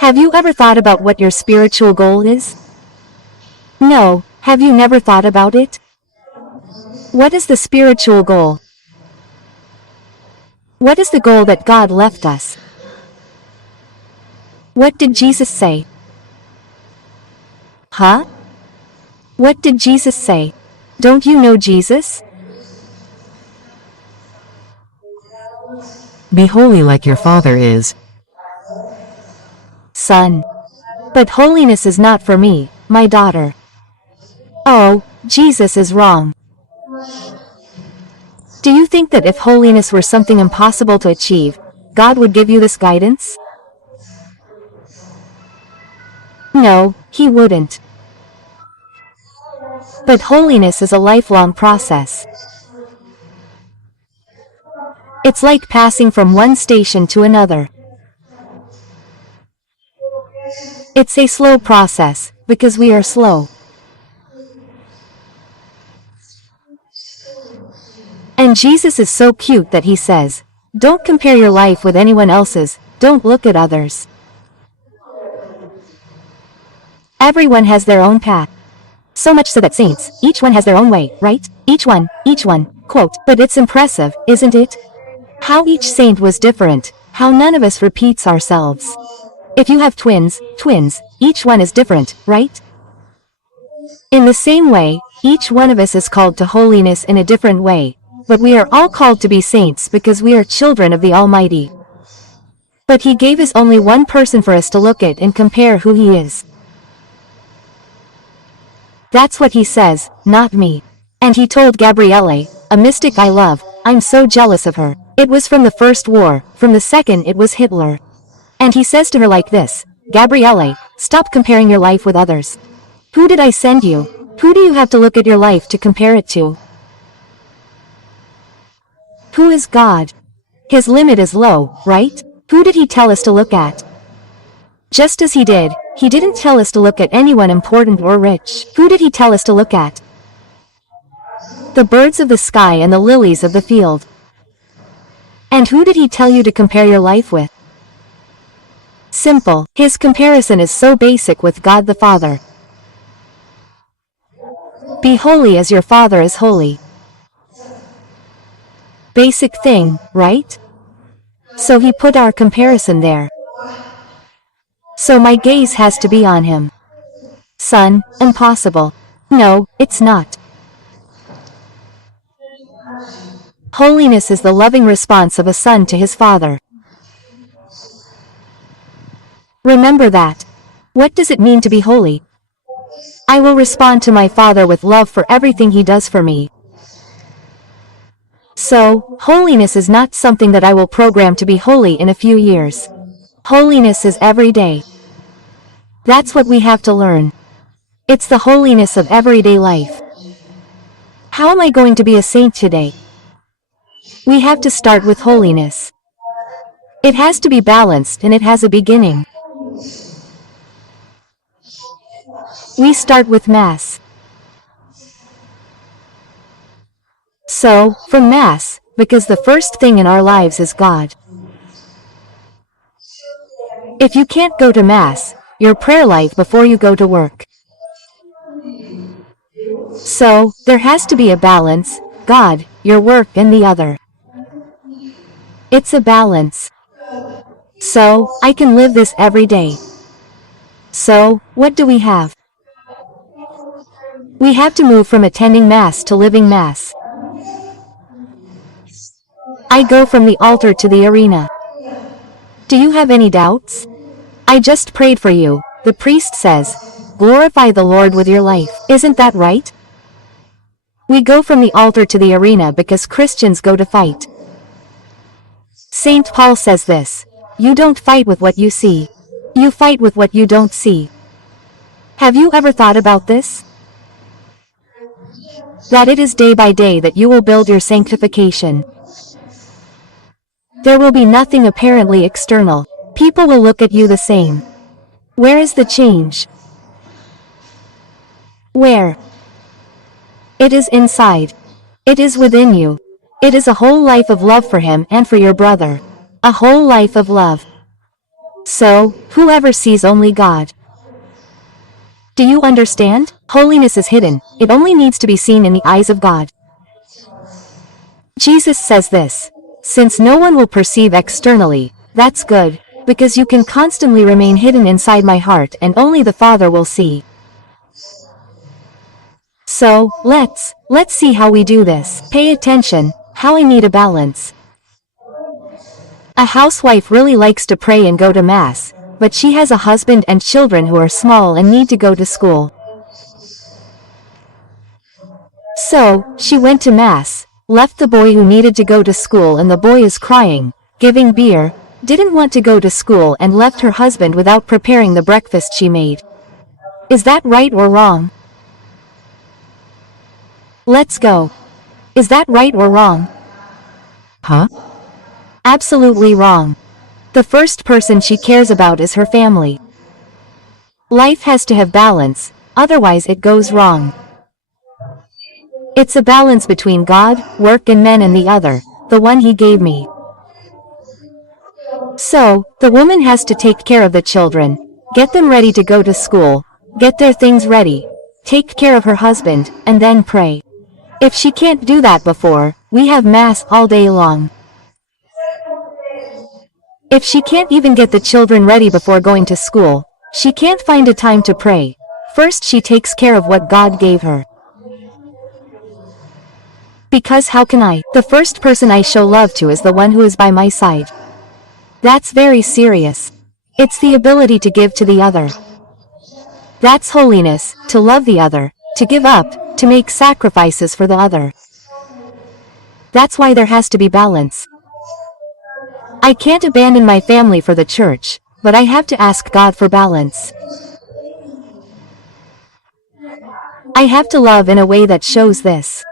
Have you ever thought about what your spiritual goal is? No, have you never thought about it? What is the spiritual goal? What is the goal that God left us? What did Jesus say? Huh? What did Jesus say? Don't you know Jesus? Be holy like your Father is. Son. But holiness is not for me, my daughter. Oh, Jesus is wrong. Do you think that if holiness were something impossible to achieve, God would give you this guidance? No, He wouldn't. But holiness is a lifelong process. It's like passing from one station to another. It's a slow process, because we are slow. And Jesus is so cute that He says, don't compare your life with anyone else's, don't look at others. Everyone has their own path. So much so that saints, each one has their own way, right? Each one, quote, but it's impressive, isn't it? How each saint was different, how none of us repeats ourselves. If you have twins, each one is different, right? In the same way, each one of us is called to holiness in a different way, but we are all called to be saints because we are children of the Almighty. But He gave us only one person for us to look at and compare who He is. That's what He says, not me. And He told Gabriele, a mystic I love, I'm so jealous of her. It was from the first war, from the second it was Hitler. And He says to her like this, Gabriele, stop comparing your life with others. Who did I send you? Who do you have to look at your life to compare it to? Who is God? His limit is low, right? Who did He tell us to look at? Just as He didn't tell us to look at anyone important or rich. Who did He tell us to look at? The birds of the sky and the lilies of the field. And who did He tell you to compare your life with? Simple. His comparison is so basic with God the Father. Be holy as your Father is holy. Basic thing, right? So He put our comparison there. So my gaze has to be on Him. Son, impossible. No, it's not. Holiness is the loving response of a son to his father. Remember that. What does it mean to be holy? I will respond to my Father with love for everything He does for me. So, holiness is not something that I will program to be holy in a few years. Holiness is every day. That's what we have to learn. It's the holiness of everyday life. How am I going to be a saint today? We have to start with holiness. It has to be balanced and it has a beginning. We start with Mass. So, from Mass, because the first thing in our lives is God. If you can't go to Mass, your prayer life before you go to work. So, there has to be a balance, God, your work and the other. It's a balance. So, I can live this every day. So, what do we have? We have to move from attending Mass to living Mass. I go from the altar to the arena. Do you have any doubts? I just prayed for you, the priest says. Glorify the Lord with your life. Isn't that right? We go from the altar to the arena because Christians go to fight. St. Paul says this, you don't fight with what you see. You fight with what you don't see. Have you ever thought about this? That it is day by day that you will build your sanctification. There will be nothing apparently external. People will look at you the same. Where is the change? Where? It is inside. It is within you. It is a whole life of love for Him and for your brother. A whole life of love. So, whoever sees only God. Do you understand? Holiness is hidden, it only needs to be seen in the eyes of God. Jesus says this. Since no one will perceive externally, that's good, because you can constantly remain hidden inside my heart and only the Father will see. So, let's see how we do this. Pay attention, how I need a balance. A housewife really likes to pray and go to Mass, but she has a husband and children who are small and need to go to school. So, she went to Mass, left the boy who needed to go to school and the boy is crying, giving beer, didn't want to go to school and left her husband without preparing the breakfast she made. Is that right or wrong? Let's go. Is that right or wrong? Huh? Absolutely wrong. The first person she cares about is her family. Life has to have balance, otherwise it goes wrong. It's a balance between God, work and men and the other, the one He gave me. So, the woman has to take care of the children, get them ready to go to school, get their things ready, take care of her husband, and then pray. If she can't do that before, we have Mass all day long. If she can't even get the children ready before going to school, she can't find a time to pray. First she takes care of what God gave her. Because how can I? The first person I show love to is the one who is by my side. That's very serious. It's the ability to give to the other. That's holiness, to love the other, to give up, to make sacrifices for the other. That's why there has to be balance. I can't abandon my family for the church, but I have to ask God for balance. I have to love in a way that shows this.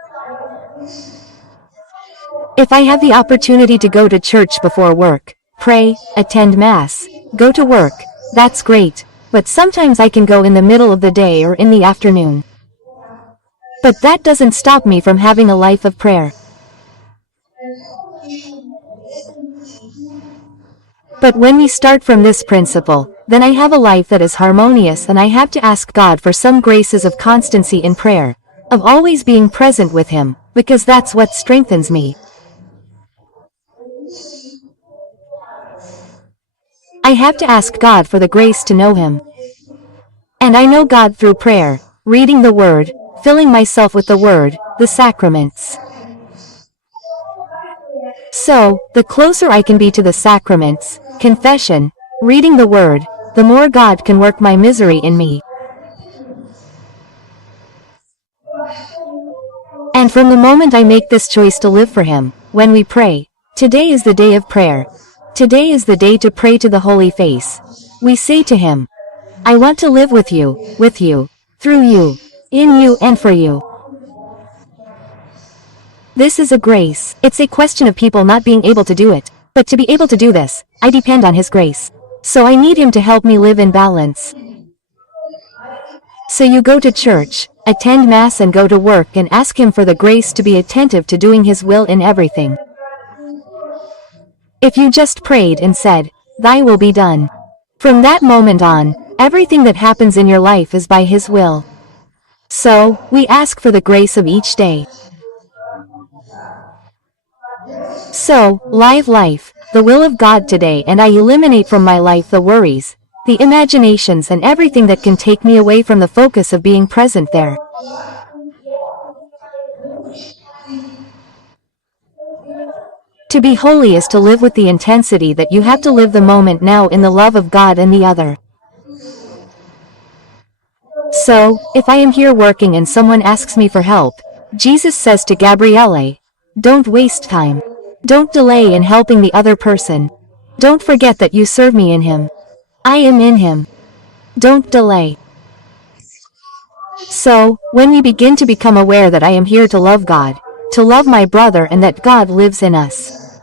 If I have the opportunity to go to church before work, pray, attend Mass, go to work, that's great, but sometimes I can go in the middle of the day or in the afternoon. But that doesn't stop me from having a life of prayer. But when we start from this principle, then I have a life that is harmonious and I have to ask God for some graces of constancy in prayer, of always being present with Him, because that's what strengthens me. I have to ask God for the grace to know Him. And I know God through prayer, reading the Word, filling myself with the Word, the sacraments. So, the closer I can be to the sacraments, confession, reading the Word, the more God can work my misery in me. And from the moment I make this choice to live for Him, when we pray, today is the day of prayer. Today is the day to pray to the Holy Face. We say to Him, I want to live with you, through you, in you and for you. This is a grace. It's a question of people not being able to do it. But to be able to do this, I depend on His grace. So I need Him to help me live in balance. So you go to church, attend Mass and go to work and ask Him for the grace to be attentive to doing His will in everything. If you just prayed and said, Thy will be done. From that moment on, everything that happens in your life is by His will. So, we ask for the grace of each day. So, live life, the will of God today, and I eliminate from my life the worries, the imaginations and everything that can take me away from the focus of being present there. To be holy is to live with the intensity that you have to live the moment now in the love of God and the other. So, if I am here working and someone asks me for help, Jesus says to Gabriele, don't waste time. Don't delay in helping the other person. Don't forget that you serve me in Him. I am in Him. Don't delay. So, when we begin to become aware that I am here to love God, to love my brother and that God lives in us.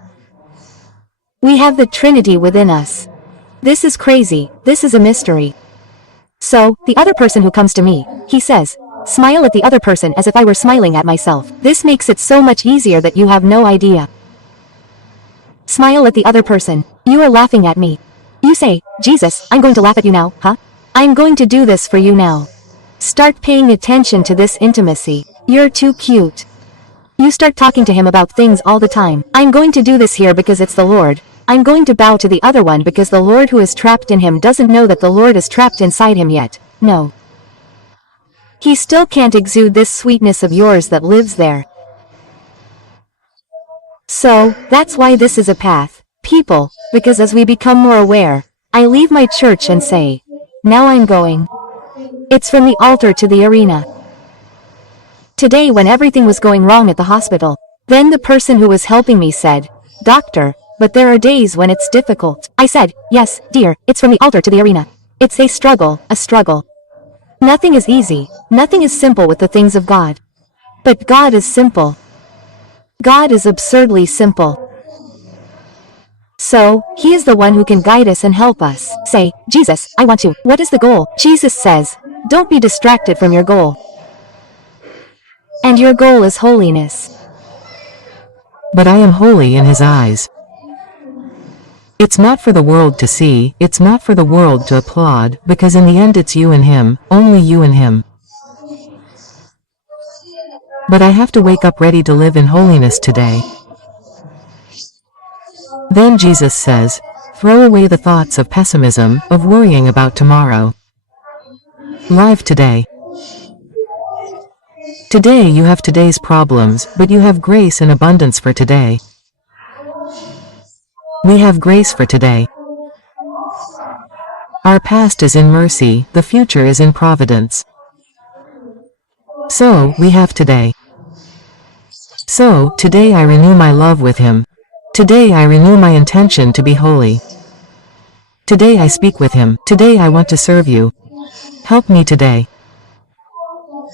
We have the Trinity within us. This is crazy, this is a mystery. So, the other person who comes to me, he says, smile at the other person as if I were smiling at myself. This makes it so much easier that you have no idea. Smile at the other person. You are laughing at me. You say, Jesus, I'm going to laugh at you now, huh? I'm going to do this for you now. Start paying attention to this intimacy. You're too cute. You start talking to him about things all the time. I'm going to do this here because it's the Lord. I'm going to bow to the other one because the Lord who is trapped in him doesn't know that the Lord is trapped inside him yet. No. He still can't exude this sweetness of yours that lives there. So, that's why this is a path, people, because as we become more aware, I leave my church and say, now I'm going. It's from the altar to the arena. Today when everything was going wrong at the hospital, then the person who was helping me said, Doctor, but there are days when it's difficult. I said, yes, dear, it's from the altar to the arena. It's a struggle, a struggle. Nothing is easy, nothing is simple with the things of God. But God is simple. God is absurdly simple. So, he is the one who can guide us and help us. Say, Jesus, I want to. What is the goal? Jesus says, don't be distracted from your goal. And your goal is holiness. But I am holy in his eyes. It's not for the world to see, it's not for the world to applaud, because in the end it's you and him, only you and him. But I have to wake up ready to live in holiness today. Then Jesus says, throw away the thoughts of pessimism, of worrying about tomorrow. Live today. Today you have today's problems, but you have grace and abundance for today. We have grace for today. Our past is in mercy, the future is in providence. So, we have today. So, today I renew my love with him. Today I renew my intention to be holy. Today I speak with him. Today I want to serve you. Help me today.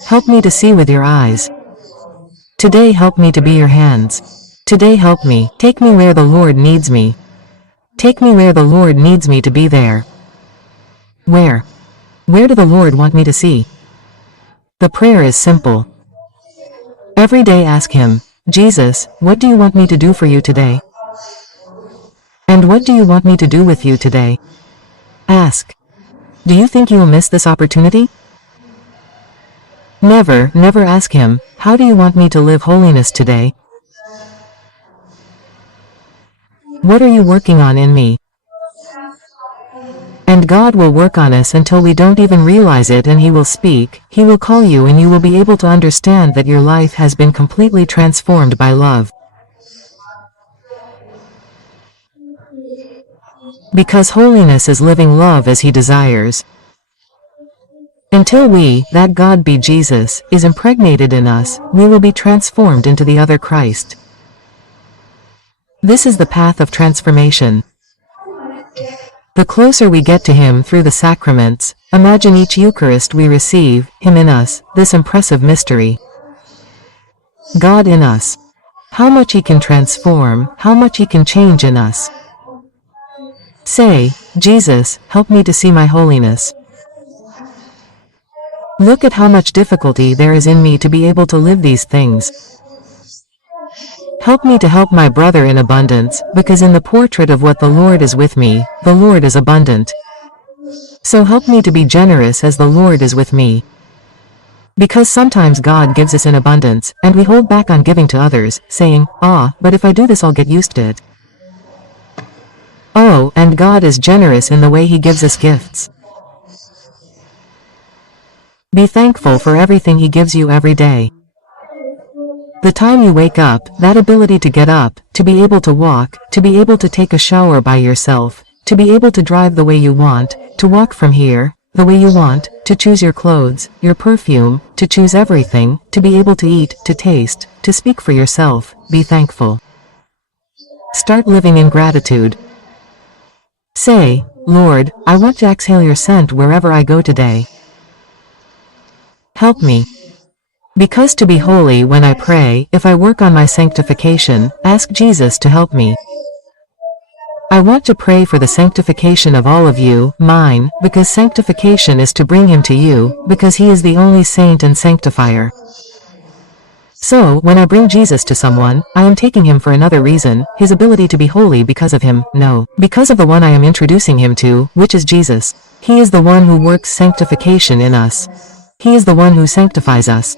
Help me to see with your eyes. Today help me to be your hands. Today help me. Take me where the Lord needs me. Take me where the Lord needs me to be there. Where? Where do the Lord want me to see? The prayer is simple. Every day ask him, Jesus, what do you want me to do for you today? And what do you want me to do with you today? Ask. Do you think you will miss this opportunity? Never, never ask him, how do you want me to live holiness today? What are you working on in me? And God will work on us until we don't even realize it, and he will speak, he will call you, and you will be able to understand that your life has been completely transformed by love. Because holiness is living love as he desires. Until we, that God be Jesus, is impregnated in us, we will be transformed into the other Christ. This is the path of transformation. The closer we get to him through the sacraments, imagine each Eucharist we receive, him in us, this impressive mystery. God in us. How much he can transform, how much he can change in us. Say, Jesus, help me to see my holiness. Look at how much difficulty there is in me to be able to live these things. Help me to help my brother in abundance, because in the portrait of what the Lord is with me, the Lord is abundant. So help me to be generous as the Lord is with me. Because sometimes God gives us in abundance, and we hold back on giving to others, saying, but if I do this I'll get used to it. Oh, and God is generous in the way he gives us gifts. Be thankful for everything he gives you every day. The time you wake up, that ability to get up, to be able to walk, to be able to take a shower by yourself, to be able to drive the way you want, to walk from here, the way you want, to choose your clothes, your perfume, to choose everything, to be able to eat, to taste, to speak for yourself, be thankful. Start living in gratitude. Say, Lord, I want to exhale your scent wherever I go today. Help me. Because to be holy when I pray, if I work on my sanctification, ask Jesus to help me. I want to pray for the sanctification of all of you, mine, because sanctification is to bring him to you, because he is the only saint and sanctifier. So, when I bring Jesus to someone, I am taking him for another reason, his ability to be holy because of him, no, because of the one I am introducing him to, which is Jesus. He is the one who works sanctification in us. He is the one who sanctifies us.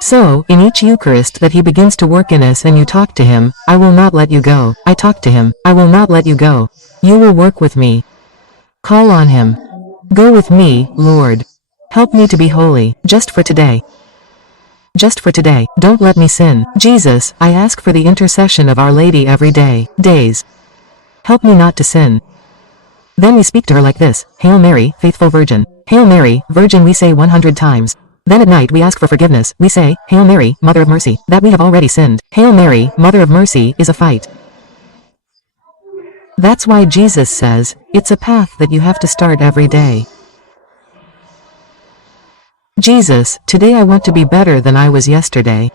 So, in each Eucharist that he begins to work in us and you talk to him, I will not let you go. I talk to him, I will not let you go. You will work with me. Call on him. Go with me, Lord. Help me to be holy, just for today. Just for today, don't let me sin. Jesus, I ask for the intercession of Our Lady every day, days. Help me not to sin. Then we speak to her like this, Hail Mary, faithful Virgin. Hail Mary, Virgin we say 100 times. Then at night we ask for forgiveness, we say, Hail Mary, Mother of Mercy, that we have already sinned. Hail Mary, Mother of Mercy is a fight. That's why Jesus says, it's a path that you have to start every day. Jesus, today I want to be better than I was yesterday.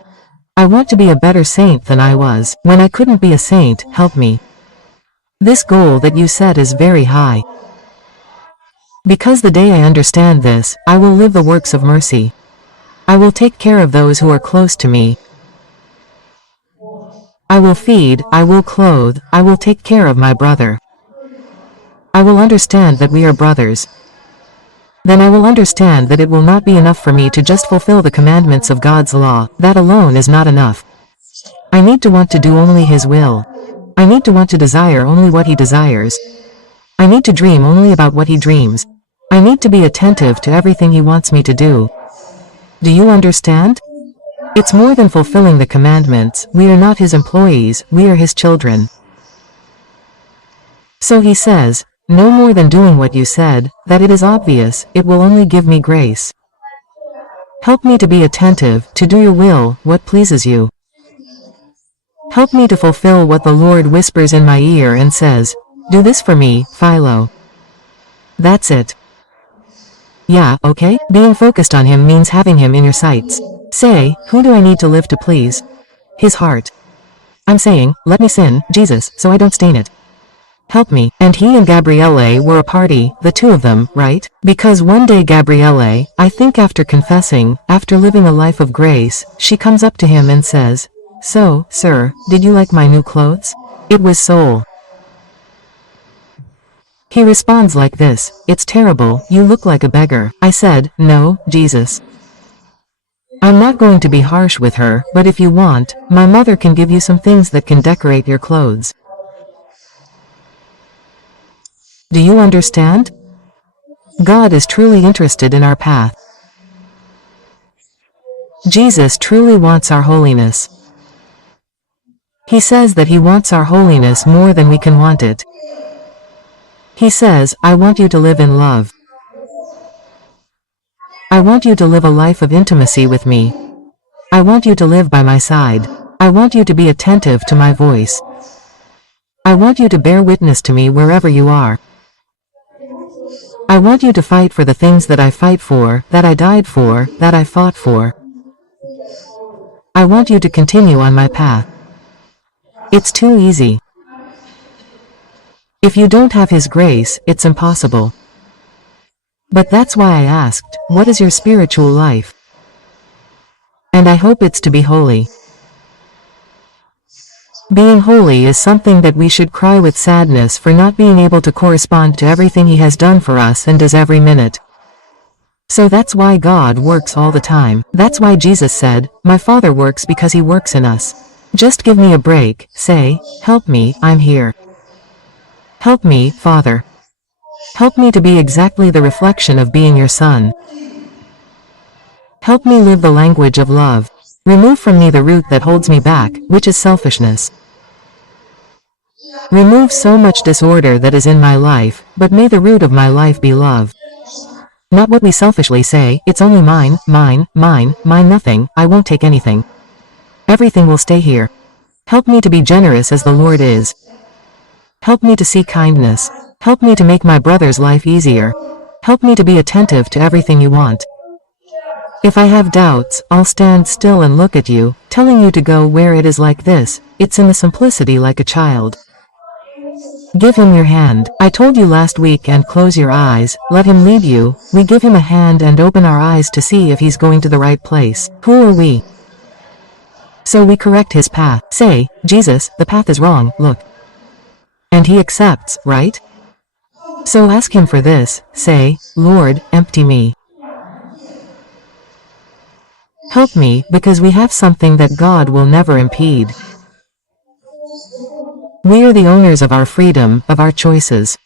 I want to be a better saint than I was. When I couldn't be a saint, help me. This goal that you set is very high. Because the day I understand this, I will live the works of mercy. I will take care of those who are close to me. I will feed, I will clothe, I will take care of my brother. I will understand that we are brothers. Then I will understand that it will not be enough for me to just fulfill the commandments of God's law. That alone is not enough. I need to want to do only His will. I need to want to desire only what He desires. I need to dream only about what He dreams. I need to be attentive to everything He wants me to do. Do you understand? It's more than fulfilling the commandments. We are not His employees, we are His children. So He says, no more than doing what you said, that it is obvious, it will only give me grace. Help me to be attentive, to do your will, what pleases you. Help me to fulfill what the Lord whispers in my ear and says, do this for me, Filó. That's it. Yeah, okay? Being focused on Him means having Him in your sights. Say, who do I need to live to please? His heart. I'm saying, let me sin, Jesus, so I don't stain it. Help me. And he and Gabriele were a party, the two of them, right? Because one day Gabriele, I think after confessing, after living a life of grace, she comes up to him and says, so, sir, did you like my new clothes? It was soul. He responds like this, it's terrible, you look like a beggar. I said, no, Jesus. I'm not going to be harsh with her, but if you want, my mother can give you some things that can decorate your clothes. Do you understand? God is truly interested in our path. Jesus truly wants our holiness. He says that He wants our holiness more than we can want it. He says, I want you to live in love. I want you to live a life of intimacy with me. I want you to live by my side. I want you to be attentive to my voice. I want you to bear witness to me wherever you are. I want you to fight for the things that I fight for, that I died for, that I fought for. I want you to continue on my path. It's too easy. If you don't have His grace, it's impossible. But that's why I asked, what is your spiritual life? And I hope it's to be holy. Being holy is something that we should cry with sadness for not being able to correspond to everything He has done for us and does every minute. So that's why God works all the time. That's why Jesus said, my Father works because He works in us. Just give me a break, say, help me, I'm here. Help me, Father. Help me to be exactly the reflection of being your Son. Help me live the language of love. Remove from me the root that holds me back, which is selfishness. Remove so much disorder that is in my life, but may the root of my life be love. Not what we selfishly say, it's only mine, mine, mine, mine nothing, I won't take anything. Everything will stay here. Help me to be generous as the Lord is. Help me to see kindness. Help me to make my brother's life easier. Help me to be attentive to everything you want. If I have doubts, I'll stand still and look at you, telling you to go where it is like this, it's in the simplicity like a child. Give Him your hand. I told you last week and close your eyes, let Him lead you, we give Him a hand and open our eyes to see if He's going to the right place. Who are we? So we correct his path. Say, Jesus, the path is wrong, look. And he accepts, right? So ask him for this. Say, Lord, empty me. Help me, because we have something that God will never impede. We are the owners of our freedom, of our choices.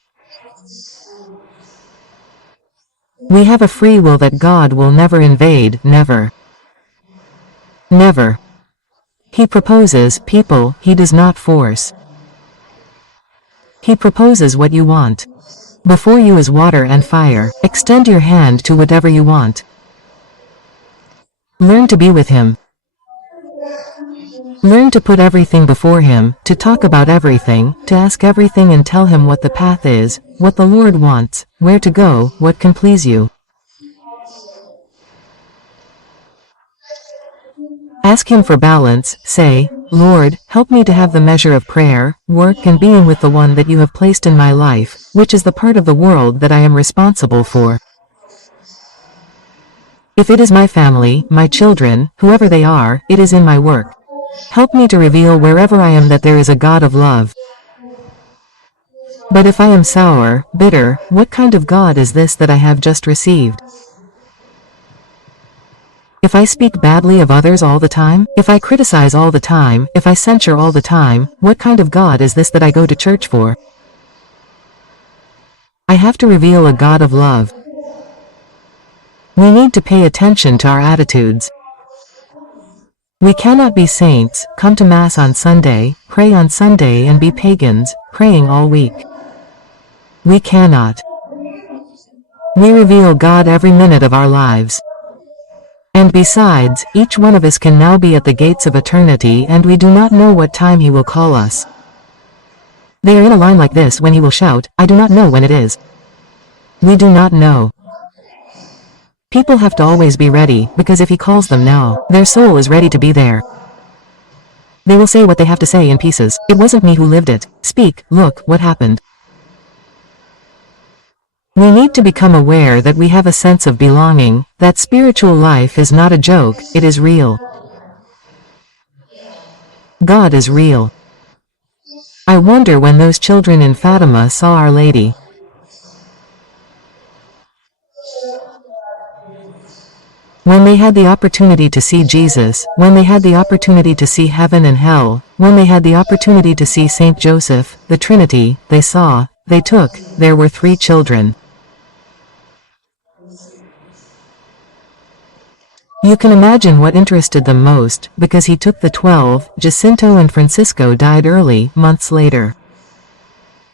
We have a free will that God will never invade, never. Never. He proposes, people, he does not force. He proposes what you want. Before you is water and fire. Extend your hand to whatever you want. Learn to be with him. Learn to put everything before him, to talk about everything, to ask everything and tell him what the path is, what the Lord wants, where to go, what can please you. Ask him for balance. Say, Lord, help me to have the measure of prayer, work and being with the one that you have placed in my life, which is the part of the world that I am responsible for. If it is my family, my children, whoever they are, it is in my work. Help me to reveal wherever I am that there is a God of love. But if I am sour, bitter, what kind of God is this that I have just received? If I speak badly of others all the time, if I criticize all the time, if I censure all the time, what kind of God is this that I go to church for? I have to reveal a God of love. We need to pay attention to our attitudes. We cannot be saints, come to Mass on Sunday, pray on Sunday and be pagans, praying all week. We cannot. We reveal God every minute of our lives. And besides, each one of us can now be at the gates of eternity and we do not know what time he will call us. They are in a line like this when he will shout, I do not know when it is. We do not know. People have to always be ready, because if he calls them now, their soul is ready to be there. They will say what they have to say in pieces. It wasn't me who lived it. Speak, look, what happened. We need to become aware that we have a sense of belonging, that spiritual life is not a joke, it is real. God is real. I wonder when those children in Fatima saw Our Lady. When they had the opportunity to see Jesus, when they had the opportunity to see heaven and hell, when they had the opportunity to see Saint Joseph, the Trinity, they saw, they took, there were 3 children. You can imagine what interested them most, because he took the 12, Jacinto and Francisco died early, months later.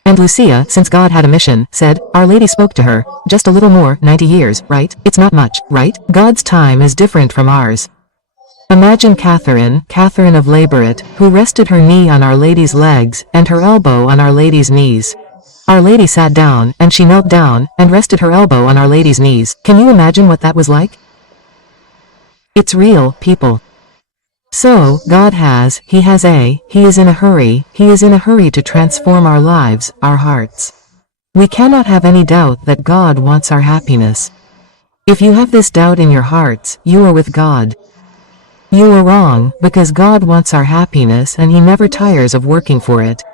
And Lucia, since God had a mission, said, Our Lady spoke to her, just a little more, 90 years, right? It's not much, right? God's time is different from ours. Imagine Catherine of Laboret, who rested her knee on Our Lady's legs, and her elbow on Our Lady's knees. Our Lady sat down, and she knelt down, and rested her elbow on Our Lady's knees. Can you imagine what that was like? It's real, people. So, he is in a hurry, he is in a hurry to transform our lives, our hearts. We cannot have any doubt that God wants our happiness. If you have this doubt in your hearts, you are with God. You are wrong, because God wants our happiness and he never tires of working for it.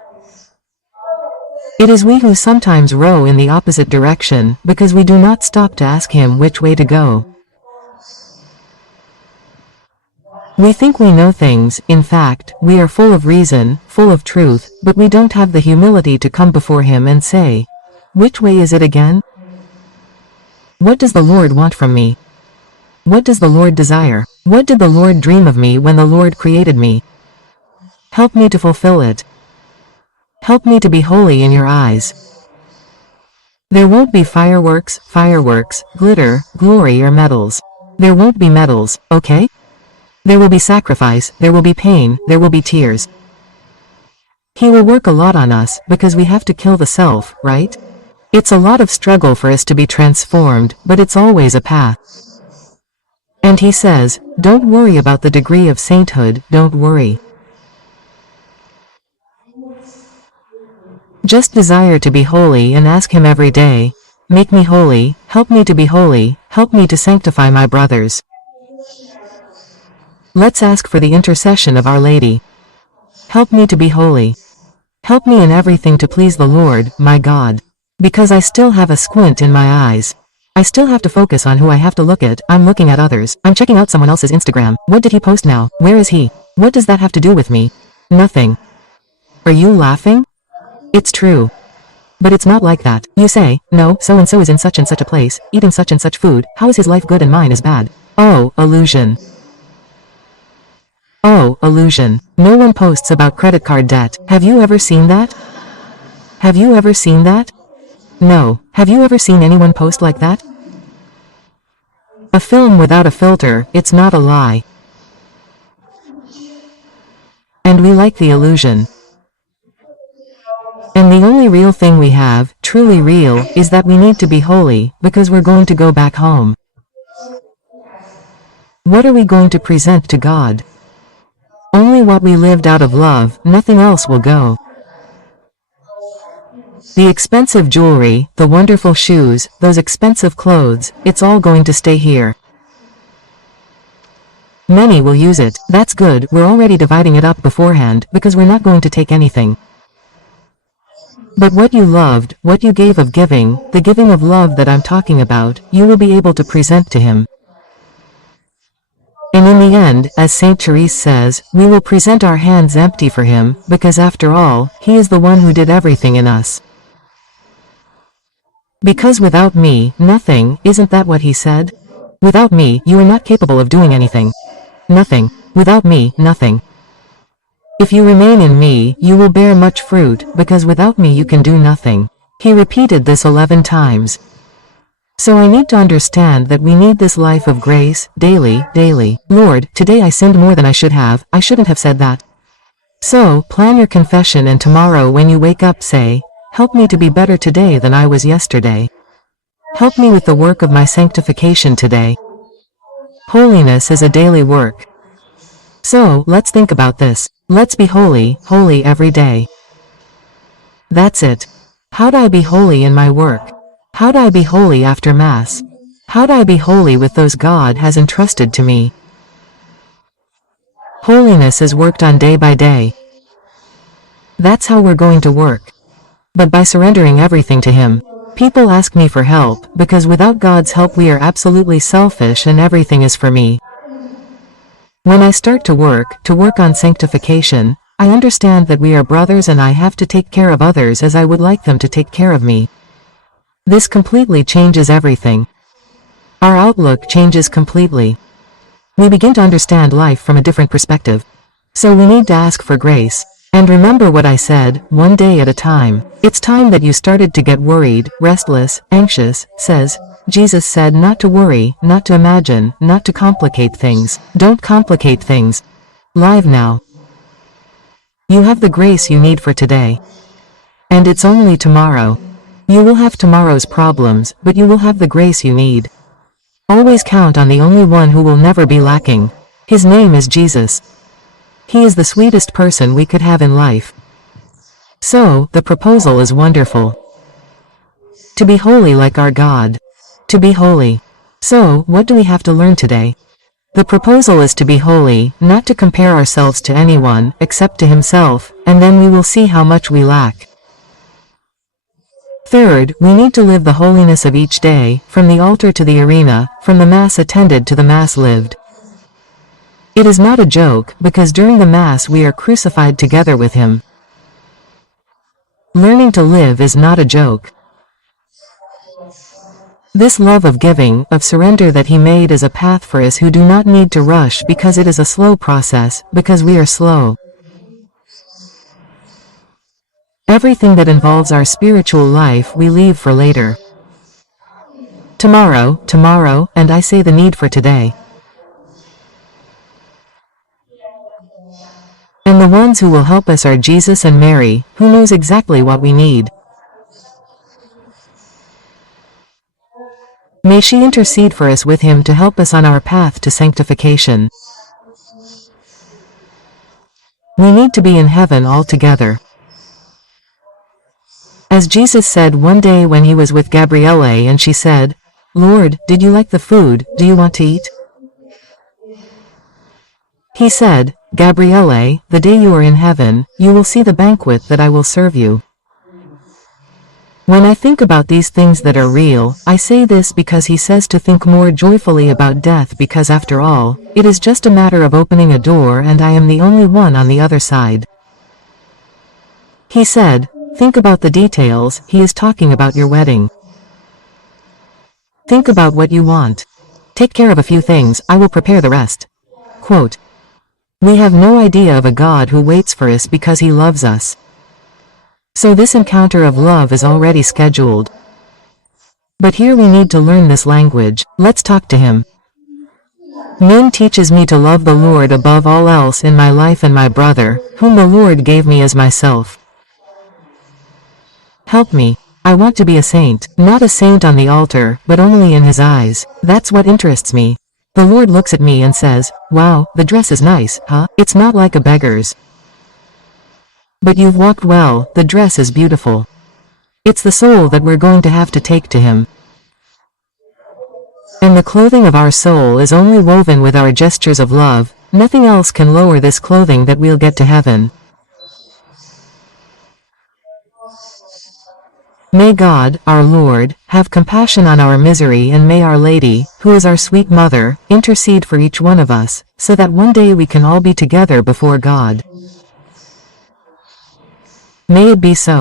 It is we who sometimes row in the opposite direction, because we do not stop to ask him which way to go. We think we know things, in fact, we are full of reason, full of truth, but we don't have the humility to come before him and say, which way is it again? What does the Lord want from me? What does the Lord desire? What did the Lord dream of me when the Lord created me? Help me to fulfill it. Help me to be holy in your eyes. There won't be fireworks, glitter, glory or medals. There won't be medals, okay? There will be sacrifice, there will be pain, there will be tears. He will work a lot on us, because we have to kill the self, right? It's a lot of struggle for us to be transformed, but it's always a path. And he says, don't worry about the degree of sainthood, don't worry. Just desire to be holy and ask him every day, make me holy, help me to be holy, help me to sanctify my brothers. Let's ask for the intercession of Our Lady. Help me to be holy. Help me in everything to please the Lord, my God. Because I still have a squint in my eyes. I still have to focus on who I have to look at. I'm looking at others. I'm checking out someone else's Instagram. What did he post now? Where is he? What does that have to do with me? Nothing. Are you laughing? It's true. But it's not like that. You say, no, so-and-so is in such and such a place, eating such and such food. How is his life good and mine is bad? Oh, illusion. Oh, illusion. No one posts about credit card debt. Have you ever seen that? Have you ever seen that? No. Have you ever seen anyone post like that? A film without a filter, it's not a lie. And we like the illusion. And the only real thing we have, truly real, is that we need to be holy, because we're going to go back home. What are we going to present to God? Only what we lived out of love, nothing else will go. The expensive jewelry, the wonderful shoes, those expensive clothes, it's all going to stay here. Many will use it, that's good, we're already dividing it up beforehand, because we're not going to take anything. But what you loved, what you gave of giving, the giving of love that I'm talking about, you will be able to present to Him. And in the end, as Saint Therese says, we will present our hands empty for Him, because after all, He is the one who did everything in us. Because without me, nothing, isn't that what He said? Without me, you are not capable of doing anything. Nothing. Without me, nothing. If you remain in me, you will bear much fruit, because without me you can do nothing. He repeated this 11 times. So I need to understand that we need this life of grace, daily, daily. Lord, today I sinned more than I should have, I shouldn't have said that. So, plan your confession and tomorrow when you wake up say, help me to be better today than I was yesterday. Help me with the work of my sanctification today. Holiness is a daily work. So, let's think about this. Let's be holy, holy every day. That's it. How'd I be holy in my work? How'd I be holy after Mass? How'd I be holy with those God has entrusted to me? Holiness is worked on day by day. That's how we're going to work. But by surrendering everything to Him. People ask me for help, because without God's help we are absolutely selfish and everything is for me. When I start to work on sanctification, I understand that we are brothers and I have to take care of others as I would like them to take care of me. This completely changes everything. Our outlook changes completely. We begin to understand life from a different perspective. So we need to ask for grace. And remember what I said, one day at a time. It's time that you started to get worried, restless, anxious, Jesus said not to worry, not to imagine, not to complicate things. Don't complicate things. Live now. You have the grace you need for today. And it's only tomorrow. You will have tomorrow's problems, but you will have the grace you need. Always count on the only one who will never be lacking. His name is Jesus. He is the sweetest person we could have in life. So, the proposal is wonderful. To be holy like our God. To be holy. So, what do we have to learn today? The proposal is to be holy, not to compare ourselves to anyone, except to Himself, and then we will see how much we lack. Third, we need to live the holiness of each day, from the altar to the arena, from the Mass attended to the Mass lived. It is not a joke, because during the Mass we are crucified together with Him. Learning to live is not a joke. This love of giving, of surrender that He made is a path for us who do not need to rush because it is a slow process, because we are slow. Everything that involves our spiritual life we leave for later. Tomorrow, and I say the need for today. And the ones who will help us are Jesus and Mary, who knows exactly what we need. May she intercede for us with Him to help us on our path to sanctification. We need to be in heaven all together. As Jesus said one day when He was with Gabriele and she said, "Lord, did you like the food, do you want to eat?" He said, Gabriele, the day you are in heaven, you will see the banquet that I will serve you. When I think about these things that are real, I say this because he says to think more joyfully about death because after all, it is just a matter of opening a door and I am the only one on the other side. He said, think about the details, he is talking about your wedding. Think about what you want. Take care of a few things, I will prepare the rest. Quote, we have no idea of a God who waits for us because he loves us. So this encounter of love is already scheduled. But here we need to learn this language, let's talk to him. Min teaches me to love the Lord above all else in my life and my brother, whom the Lord gave me as myself. Help me. I want to be a saint, not a saint on the altar, but only in his eyes. That's what interests me. The Lord looks at me and says, wow, the dress is nice, huh? It's not like a beggar's. But you've walked well, the dress is beautiful. It's the soul that we're going to have to take to him. And the clothing of our soul is only woven with our gestures of love, nothing else can lower this clothing that we'll get to heaven. May God, our Lord, have compassion on our misery and may Our Lady, who is our sweet mother, intercede for each one of us, so that one day we can all be together before God. May it be so.